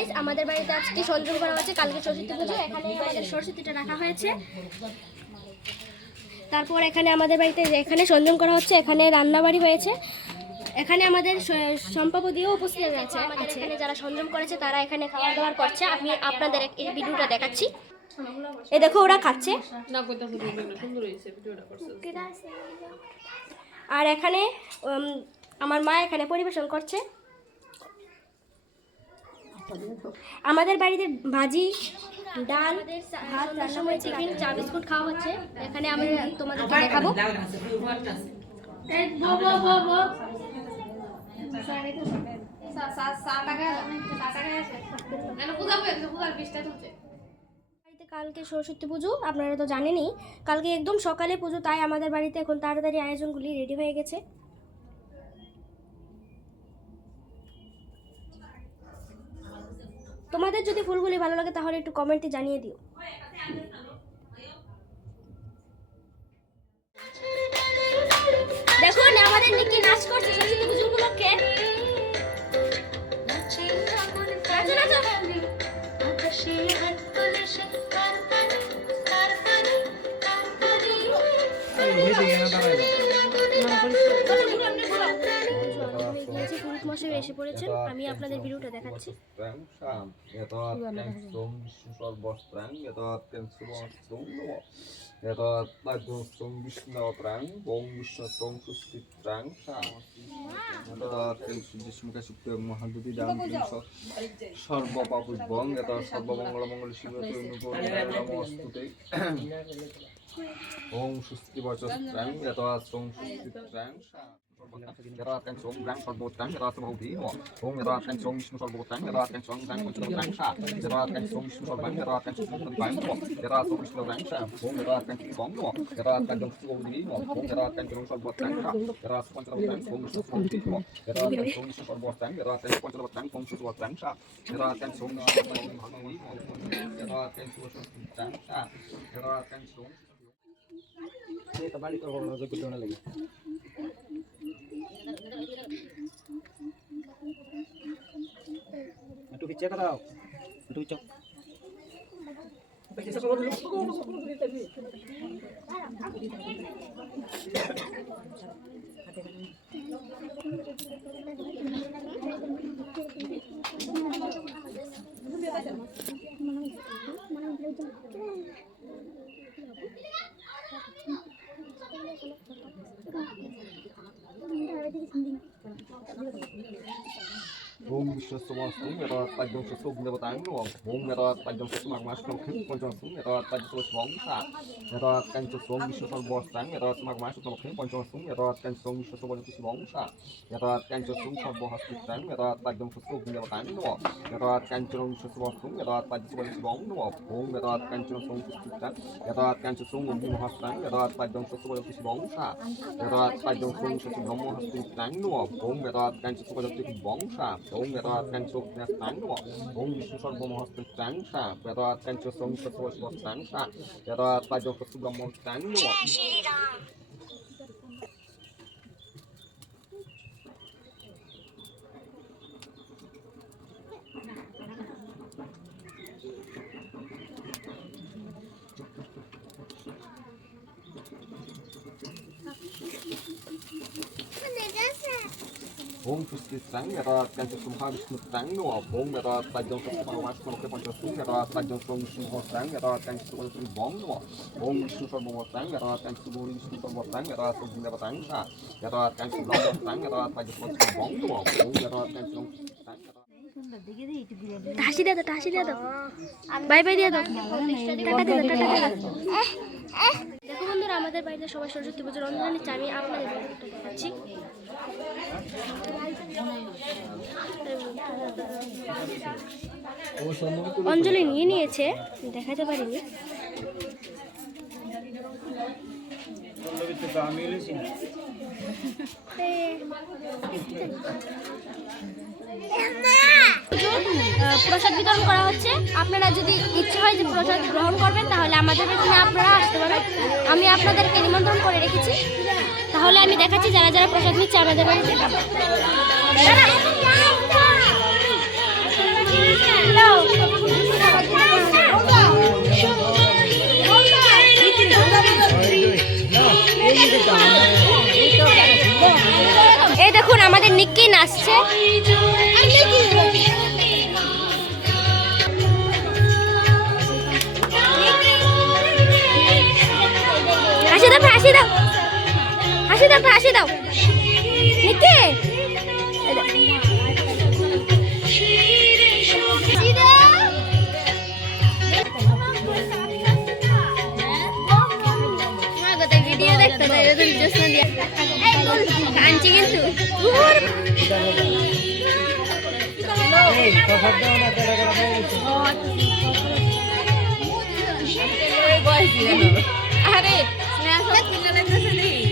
Guys, আমাদের বাড়িতে আজকে সঞ্জম করা হচ্ছে, কালকে সরস্বতী পুজো। এখানে আমাদের সরস্বতীটা রাখা হয়েছে। তারপর এখানে আমাদের বাড়িতে এখানে সঞ্জম করা হচ্ছে, এখানে রান্নাবাড়ি হয়েছে। এখানে আমাদের সম্পাপতিও উপস্থিত আছে। এখানে যারা সঞ্জম করেছে তারা এখানে খাওয়া দাওয়া করছে। আমি আপনাদের এই ভিডিওটা দেখাচ্ছি। এ দেখো ওরা খাচ্ছে। আর এখানে আমার মা এখানে পরিবেশন করছে। আমাদের বাড়িতে ভাজি, ডাল, ভাত, সময় চিকেন, চা বিস্কুট খাওয়া হচ্ছে। এখানে আমি তোমাদেরকে দেখাবো। কালকে সরস্বতী পুজো, আপনারা তো জানেনই। কালকে একদম সকালে পুজো, তাই আমাদের বাড়িতে এখন তাড়াতাড়ি আয়োজনগুলি রেডি হয়ে গেছে। তোমাদের যদি ফুলগুলি ভালো লাগে তাহলে একটু কমেন্টে জানিয়ে দিও। দেখুন আমাদের নিকি নাচ করছে সরস্বতী পুজো উপলক্ষে। নাচো নাচো। মশাই এসে পড়েছেন, আমি আপনাদের ভিডিওটা দেখাচ্ছি। সর্বপাপুষ্বং যত সর্বমঙ্গলমঙ্গল শিব নমস্তুতে ওম সুস্থি বচস্ত্রাং যত সোম সুস্থিত্রাং यदा सोम ग्राम सर्वोत्तम यदा समौधि ओम यदा सोम विष्णु सर्वोत्तम यदा सोम ग्राम पंचदश सा यदा सोम विष्णु सर्वोत्तम यदा सोम सर्वोत्तम यदा सोम विष्णु ग्राम सा ओम यदा सोम नो यदा सोम समौधि ओम यदा सोम सर्वोत्तम यदा पंचदश ओम विष्णु समौधि यदा सोम विष्णु सर्वोत्तम यदा सोम पंचदश ओम सर्वोत्तम सा यदा सोम भगवती यदा सोम सर्वोत्तम सा यदा सोम ये तबाली तो होना जो कुछ होने लगी itu cek atau itu cok ओम विश्वस्तमस्तुं यदा तज्जं सस्सुं देवतां नमः ओम यदा तज्जं सस्सुं मागमासं पंचमस्तुं यदा तज्जं स्वंसा यदा तज्जं स्वं विश्वसर्वस्तां यदा मागमासं पंचमस्तुं यदा तज्जं स्वं विश्वसर्वस्वंसा यदा तज्जं स्वं सर्वहस्तिस्तां यदा तज्जं सस्सुं देवतां नमः यदा तज्जं विश्वसर्वस्तां यदा तज्जं स्वं नमः ओम यदा तज्जं स्वं हस्तिस्तां यदा तज्जं स्वं अग्निमहस्तां यदा तज्जं सस्सुं यदा तज्जं स्वं ब्रह्महस्तिस्तां नमः ओम यदा तज्जं स्वं ओम यदा कंचो स्नान ओम विष्णु सर्वमहस्तां सा यदा कंचो सोम सर्वस्वस्तां सा यदा ताजो ब्रह्मस्तां ओम सुस्थितां यदा कंचो सुमहाविष्णुतां नमः ओम यदा ताजं सर्वमास्मं पंचमस्तुं यदा ताजं सोमविष्णुहस्तां यदा कंचो सर्वस्वं नमः ओम विष्णु सर्वमहस्तां यदा कंचो विष्णु सर्वस्तां यदा सोमदेवतां सा यदा कंचो ब्रह्मस्तां यदा ताजं सर्वस्वं नमः ओम यदा कंचो হাসি দিয়ে দাও, হাসি দিয়ে দাও, বাই বাই দিয়ে দাও, টাটা দিয়ে দাও, টাটা দিয়ে দাও। দেখো বন্ধুরা, আমাদের বাড়িতে সবাই সরস্বতী পুজোর অনুষ্ঠান নিচ্ছে, আমি আপনাদের দেখাচ্ছি। অঞ্জলি নিয়ে নিয়েছে, দেখাতে পারিনি। প্রসাদ বিতরণ করা হচ্ছে। আপনারা যদি ইচ্ছে হয় যে প্রসাদ গ্রহণ করবেন তাহলে আমাদের এখানে আপনারা আসতে পারেন। আমি আপনাদেরকে নিমন্ত্রণ করে রেখেছি। তাহলে আমি দেখাচ্ছি যারা যারা প্রসাদ নিচ্ছে আমাদের বাড়িতে। করছে। হাসি দাও, হাসি দাও, হাসি দাও, হাসি দাও নিকি। ভিডিও দেখতে কাঁদছি কিন্তু আরে স্নেহা সব কিনে লেগেছে